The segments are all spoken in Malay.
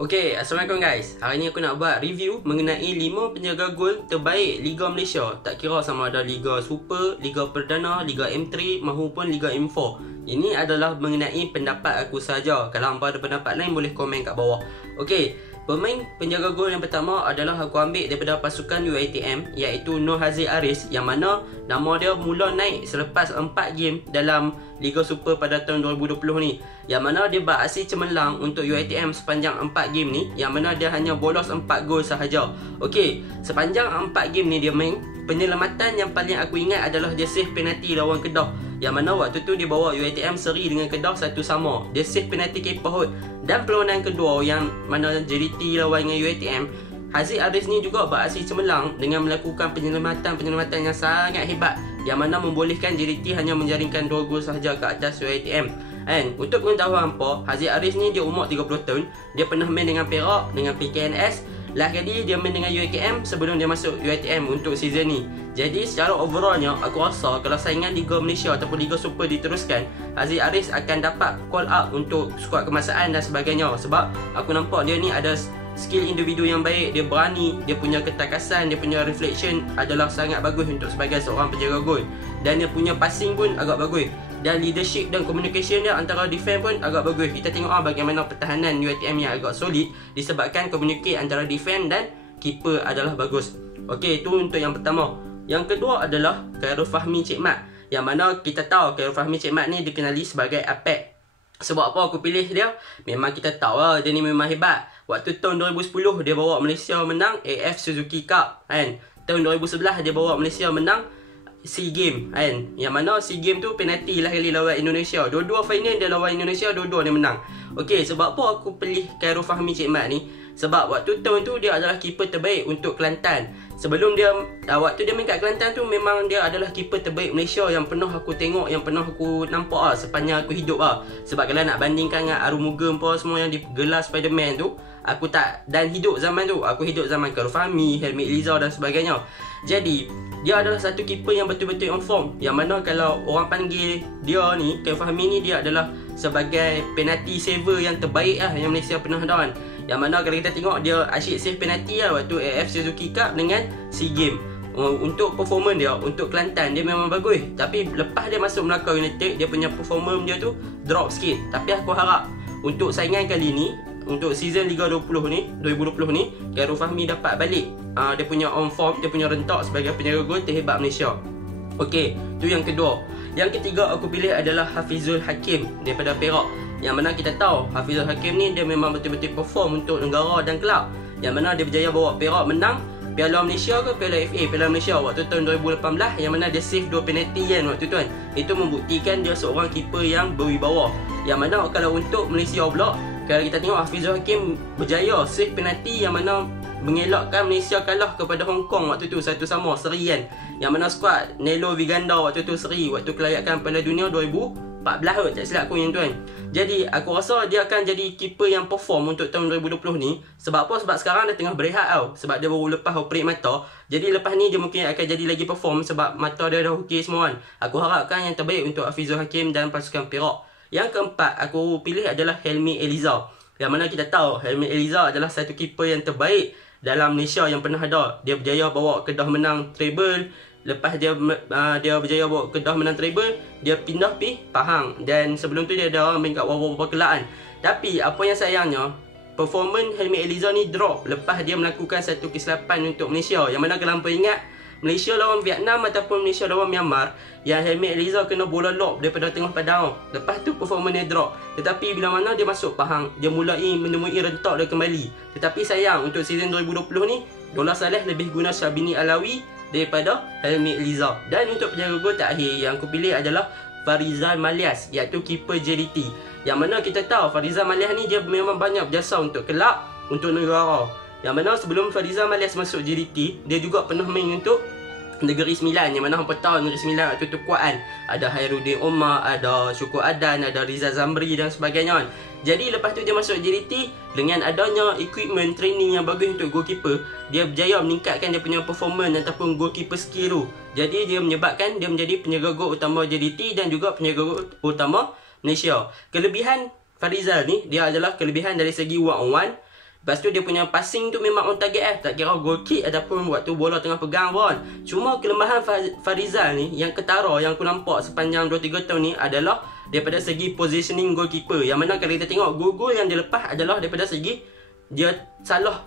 Okay, Assalamualaikum guys. Hari ni aku nak buat review mengenai 5 penjaga gol terbaik Liga Malaysia. Tak kira sama ada Liga Super, Liga Perdana, Liga M3 maupun Liga M4. Ini adalah mengenai pendapat aku saja. Kalau hangpa ada pendapat lain boleh komen kat bawah. Okay, pemain penjaga gol yang pertama adalah aku ambil daripada pasukan UiTM, iaitu Nur Haziq Aris, yang mana nama dia mula naik selepas 4 game dalam Liga Super pada tahun 2020 ni, yang mana dia beraksi cemerlang untuk UiTM sepanjang 4 game ni, yang mana dia hanya bolos 4 gol sahaja. Okey, sepanjang 4 game ni dia main, penyelamatan yang paling aku ingat adalah dia save penalti lawan Kedah, yang mana waktu tu dia bawa UiTM seri dengan Kedah 1-1. Dia save penalti keeper Hud. Dan perlawanan kedua yang mana JDT lawan dengan UiTM, Haziq Aris ni juga beraksi cemerlang dengan melakukan penyelamatan yang sangat hebat, yang mana membolehkan JDT hanya menjaringkan 2 gol sahaja ke atas UiTM. And untuk pengetahuan hampa, Haziq Aris ni dia umur 30 tahun. Dia pernah main dengan Perak, dengan PKNS. Last kali dia main dengan UiKM sebelum dia masuk UiTM untuk season ni. Jadi secara overallnya, aku rasa kalau saingan Liga Malaysia ataupun Liga Super diteruskan, Haziq Aris akan dapat call up untuk skuad kemasaan dan sebagainya. Sebab aku nampak dia ni ada skill individu yang baik, dia berani, dia punya ketakasan, dia punya reflection adalah sangat bagus untuk sebagai seorang penjaga gol. Dan dia punya passing pun agak bagus. Dan leadership dan communication dia antara defense pun agak bagus. Kita tengok bagaimana pertahanan UiTM yang agak solid disebabkan communicate antara defense dan keeper adalah bagus. Okey, itu untuk yang pertama. Yang kedua adalah Khairul Fahmi Cik Mat, yang mana kita tahu Khairul Fahmi Cik Mat ni dikenali sebagai Apek. Sebab apa aku pilih dia? Memang kita tahu lah dia ni memang hebat. Waktu tahun 2010 dia bawa Malaysia menang AF Suzuki Cup kan. Tahun 2011 dia bawa Malaysia menang SEA Games kan. Yang mana SEA Games tu penalti lah kali lawan Indonesia. Dua-dua final dia lawan Indonesia, dua-dua dia menang. Okey, sebab apa aku pilih Khairul Fahmi Cik Mat ni? Sebab waktu tahun tu dia adalah keeper terbaik untuk Kelantan. Sebelum dia waktu dia main kat Kelantan tu, memang dia adalah keeper terbaik Malaysia yang pernah aku tengok, yang pernah aku nampak sepanjang aku hidup Sebab kalau nak bandingkan dengan Arumugam apa semua yang digelar Spiderman tu, aku tak. Dan hidup zaman tu, aku hidup zaman Khairul Fahmi, Helmi Eliza dan sebagainya. Jadi dia adalah satu keeper yang betul-betul on form, yang mana kalau orang panggil dia ni, Khairul Fahmi ni, dia adalah sebagai penalty saver yang terbaik yang Malaysia pernah ada kan. Yang mana kalau kita tengok dia asyik save penalti waktu AF Suzuki Cup dengan SEA Games. Untuk performance dia untuk Kelantan dia memang bagus. Tapi lepas dia masuk Melaka United, dia punya performance dia tu drop sikit. Tapi aku harap untuk saingan kali ni, untuk season Liga 2020 ni, Khairul Fahmi dapat balik dia punya on form, dia punya rentak sebagai penjaga gol terhebat Malaysia. Okey, tu yang kedua. Yang ketiga aku pilih adalah Hafizul Hakim daripada Perak. Yang mana kita tahu Hafizul Hakim ni dia memang betul-betul perform untuk negara dan kelab. Yang mana dia berjaya bawa Perak menang Piala Malaysia ke Piala FA, Piala Malaysia waktu tahun 2018, yang mana dia save 2 penalti kan waktu tu kan. Itu membuktikan dia seorang keeper yang berwibawa. Yang mana kalau untuk Malaysia pula, kalau kita tengok Hafizul Hakim berjaya save penalti yang mana mengelakkan Malaysia kalah kepada Hong Kong waktu tu 1-1 seri kan. Yang mana skuad Nelo Viganda waktu tu seri waktu kelayakan Piala Dunia 2014 tak silap aku yang tu kan. Jadi aku rasa dia akan jadi keeper yang perform untuk tahun 2020 ni. Sebab apa? Sebab sekarang dia tengah berehat tau. Sebab dia baru lepas operate mata. Jadi lepas ni dia mungkin akan jadi lagi perform sebab mata dia dah okey semua kan. Aku harapkan yang terbaik untuk Hafizul Hakim dan pasukan Perak. Yang keempat aku pilih adalah Helmi Eliza. Yang mana kita tahu Helmi Eliza adalah satu keeper yang terbaik dalam Malaysia yang pernah ada. Dia berjaya bawa Kedah menang treble. Lepas dia berjaya bawa Kedah menang treble, dia pindah pergi Pahang. Dan sebelum tu dia ada main kat beberapa kelaan. Tapi apa yang sayangnya, performance Helmi Eliza ni drop lepas dia melakukan satu kesilapan untuk Malaysia. Yang mana kalau hampa ingat, Malaysia lawan Vietnam ataupun Malaysia lawan Myanmar, yang Helmi Eliza kena bola lob daripada tengah padang. Lepas tu performance dia drop. Tetapi bila mana dia masuk Pahang, dia mulai menemui rentak dia kembali. Tetapi sayang untuk season 2020 ni, Dollah Saleh lebih guna Syabini Alawi daripada Helmi Eliza. Dan untuk penjaga gol terakhir yang aku pilih adalah Farizal Malias, iaitu keeper JDT. Yang mana kita tahu Farizal Malias ni dia memang banyak berjasa untuk kelab, untuk negara. Yang mana sebelum Farizal Malias masuk JDT, dia juga pernah main untuk Negeri Sembilan. Yang mana hampa tahu Negeri Sembilan waktu tu kuat kan. Ada Khairuddin Omar, ada Syukur Adan, ada Rizal Zamri dan sebagainya kan. Jadi lepas tu dia masuk JDT, dengan adanya equipment training yang bagus untuk goalkeeper, dia berjaya meningkatkan dia punya performance ataupun goalkeeper skill tu. Jadi dia menyebabkan dia menjadi penjaga gol utama JDT dan juga penjaga gol utama Malaysia. Kelebihan Farizal ni, dia adalah kelebihan dari segi one on one. Lepas tu dia punya passing tu memang on target tak kira goal kick ataupun waktu bola tengah pegang pun. Cuma kelemahan Farizal ni yang ketara yang aku nampak sepanjang 2-3 tahun ni adalah daripada segi positioning goalkeeper. Yang mana kalau kita tengok gol-gol yang dia lepas adalah daripada segi dia salah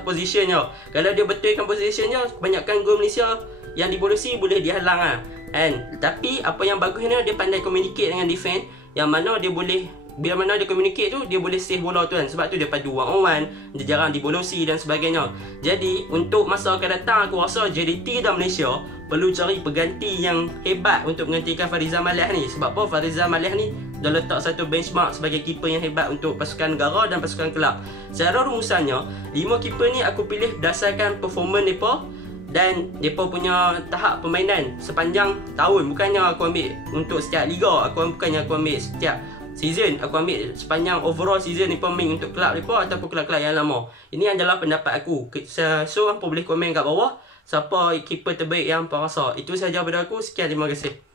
positionnya. Kalau dia betulkan positionnya, kebanyakan gol Malaysia yang dibolosi boleh dihalang lah. Tapi apa yang bagusnya dia pandai communicate dengan defense, yang mana dia boleh, bila mana dia communicate tu, dia boleh save bola tu kan. Sebab tu dia padu one on one, dia jarang dibolosi dan sebagainya. Jadi untuk masa akan datang, aku rasa JDT dan Malaysia perlu cari pengganti yang hebat untuk menggantikan Farizal Maleh ni. Sebab apa? Farizal Maleh ni dah letak satu benchmark sebagai keeper yang hebat untuk pasukan negara dan pasukan kelab. Secara rumusannya, 5 keeper ni aku pilih berdasarkan performance mereka dan mereka punya tahap permainan sepanjang tahun. Bukannya aku ambil untuk setiap liga, bukannya aku ambil setiap season, aku ambil sepanjang overall season ni main untuk kelab mereka ataupun kelab-kelab yang lama. Ini adalah pendapat aku. So, apa boleh komen kat bawah siapa keeper terbaik yang hampa rasa. Itu sahaja daripada aku. Sekian, terima kasih.